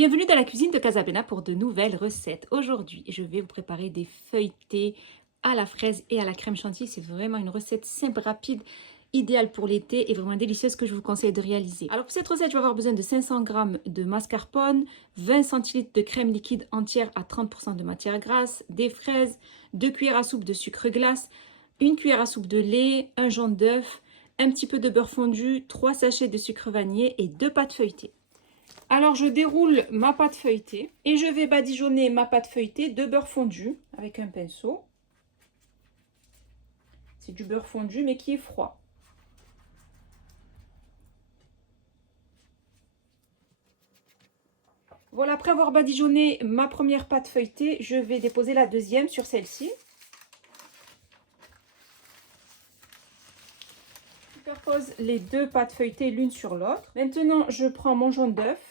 Bienvenue dans la cuisine de Casablanca pour de nouvelles recettes. Aujourd'hui, je vais vous préparer des feuilletés à la fraise et à la crème chantilly. C'est vraiment une recette simple, rapide, idéale pour l'été et vraiment délicieuse que je vous conseille de réaliser. Alors pour cette recette, je vais avoir besoin de 500 g de mascarpone, 20 centilitres de crème liquide entière à 30% de matière grasse, des fraises, 2 cuillères à soupe de sucre glace, 1 cuillère à soupe de lait, un jaune d'œuf, un petit peu de beurre fondu, 3 sachets de sucre vanillé et 2 pâtes feuilletées. Alors, je déroule ma pâte feuilletée et je vais badigeonner ma pâte feuilletée de beurre fondu avec un pinceau. C'est du beurre fondu mais qui est froid. Voilà, après avoir badigeonné ma première pâte feuilletée, je vais déposer la deuxième sur celle-ci. Je superpose les deux pâtes feuilletées l'une sur l'autre. Maintenant, je prends mon jaune d'œuf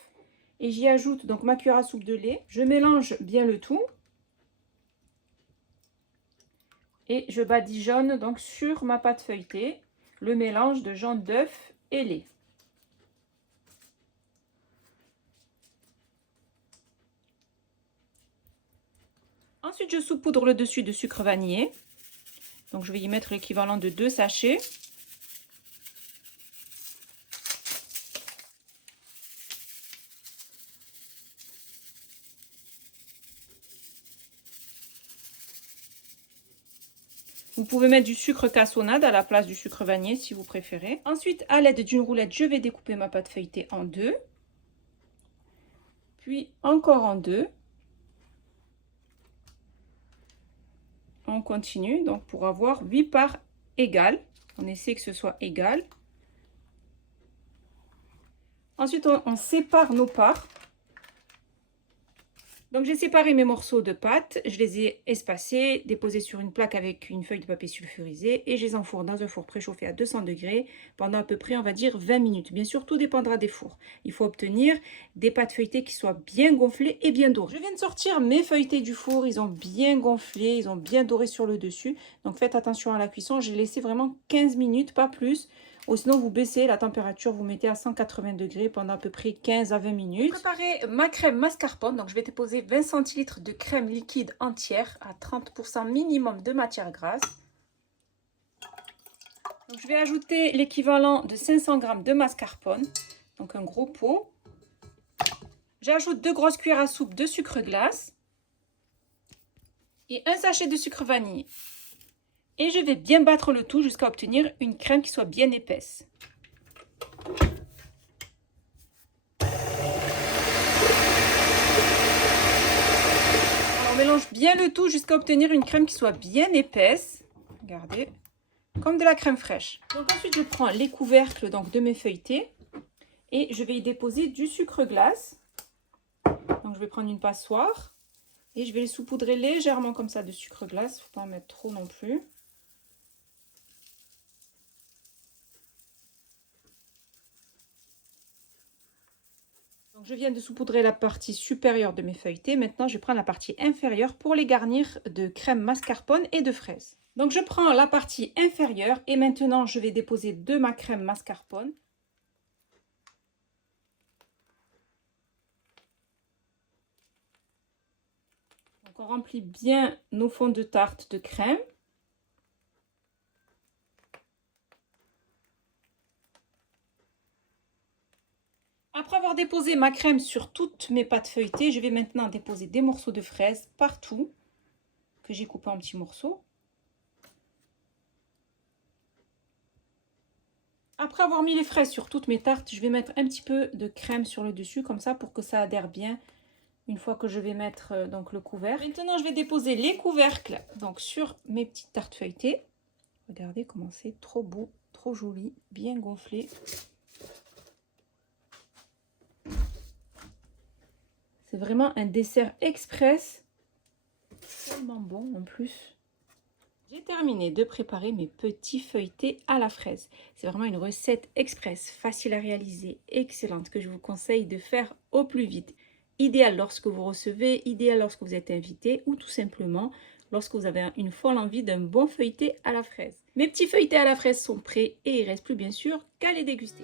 et j'y ajoute donc ma cuillère à soupe de lait. Je mélange bien le tout. Et je badigeonne donc sur ma pâte feuilletée le mélange de jaune d'œuf et lait. Ensuite, je saupoudre le dessus de sucre vanillé. Donc, je vais y mettre l'équivalent de 2 sachets. Vous pouvez mettre du sucre cassonade à la place du sucre vanillé si vous préférez. Ensuite, à l'aide d'une roulette, je vais découper ma pâte feuilletée en deux. Puis encore en deux. On continue donc pour avoir 8 parts égales. On essaie que ce soit égal. Ensuite, on sépare nos parts. Donc, j'ai séparé mes morceaux de pâte, je les ai espacés, déposés sur une plaque avec une feuille de papier sulfurisé et je les enfourne dans un four préchauffé à 200 degrés pendant à peu près, on va dire, 20 minutes. Bien sûr, tout dépendra des fours. Il faut obtenir des pâtes feuilletées qui soient bien gonflées et bien dorées. Je viens de sortir mes feuilletés du four, ils ont bien gonflé, ils ont bien doré sur le dessus. Donc, faites attention à la cuisson, j'ai laissé vraiment 15 minutes, pas plus. Ou sinon, vous baissez la température, vous mettez à 180 degrés pendant à peu près 15 à 20 minutes. Préparez ma crème mascarpone. Donc, je vais déposer 20 centilitres de crème liquide entière à 30% minimum de matière grasse. Donc, je vais ajouter l'équivalent de 500 g de mascarpone. Donc, un gros pot. J'ajoute 2 grosses cuillères à soupe de sucre glace. Et un sachet de sucre vanillé. Et je vais bien battre le tout jusqu'à obtenir une crème qui soit bien épaisse. Alors, on mélange bien le tout jusqu'à obtenir une crème qui soit bien épaisse. Regardez, comme de la crème fraîche. Donc ensuite, je prends les couvercles donc, de mes feuilletés et je vais y déposer du sucre glace. Donc je vais prendre une passoire et je vais les saupoudrer légèrement comme ça de sucre glace. Il ne faut pas en mettre trop non plus. Donc, je viens de saupoudrer la partie supérieure de mes feuilletés. Maintenant, je prends la partie inférieure pour les garnir de crème mascarpone et de fraises. Donc, je prends la partie inférieure et maintenant, je vais déposer de ma crème mascarpone. Donc, on remplit bien nos fonds de tarte de crème. Après avoir déposé ma crème sur toutes mes pâtes feuilletées, je vais maintenant déposer des morceaux de fraises partout que j'ai coupé en petits morceaux. Après avoir mis les fraises sur toutes mes tartes, je vais mettre un petit peu de crème sur le dessus comme ça pour que ça adhère bien une fois que je vais mettre donc le couvercle. Maintenant, je vais déposer les couvercles donc sur mes petites tartes feuilletées. Regardez comment c'est trop beau, trop joli, bien gonflé. C'est vraiment un dessert express, tellement bon en plus. J'ai terminé de préparer mes petits feuilletés à la fraise. C'est vraiment une recette express, facile à réaliser, excellente, que je vous conseille de faire au plus vite. Idéal lorsque vous recevez, idéal lorsque vous êtes invité ou tout simplement lorsque vous avez une folle envie d'un bon feuilleté à la fraise. Mes petits feuilletés à la fraise sont prêts et il ne reste plus bien sûr qu'à les déguster.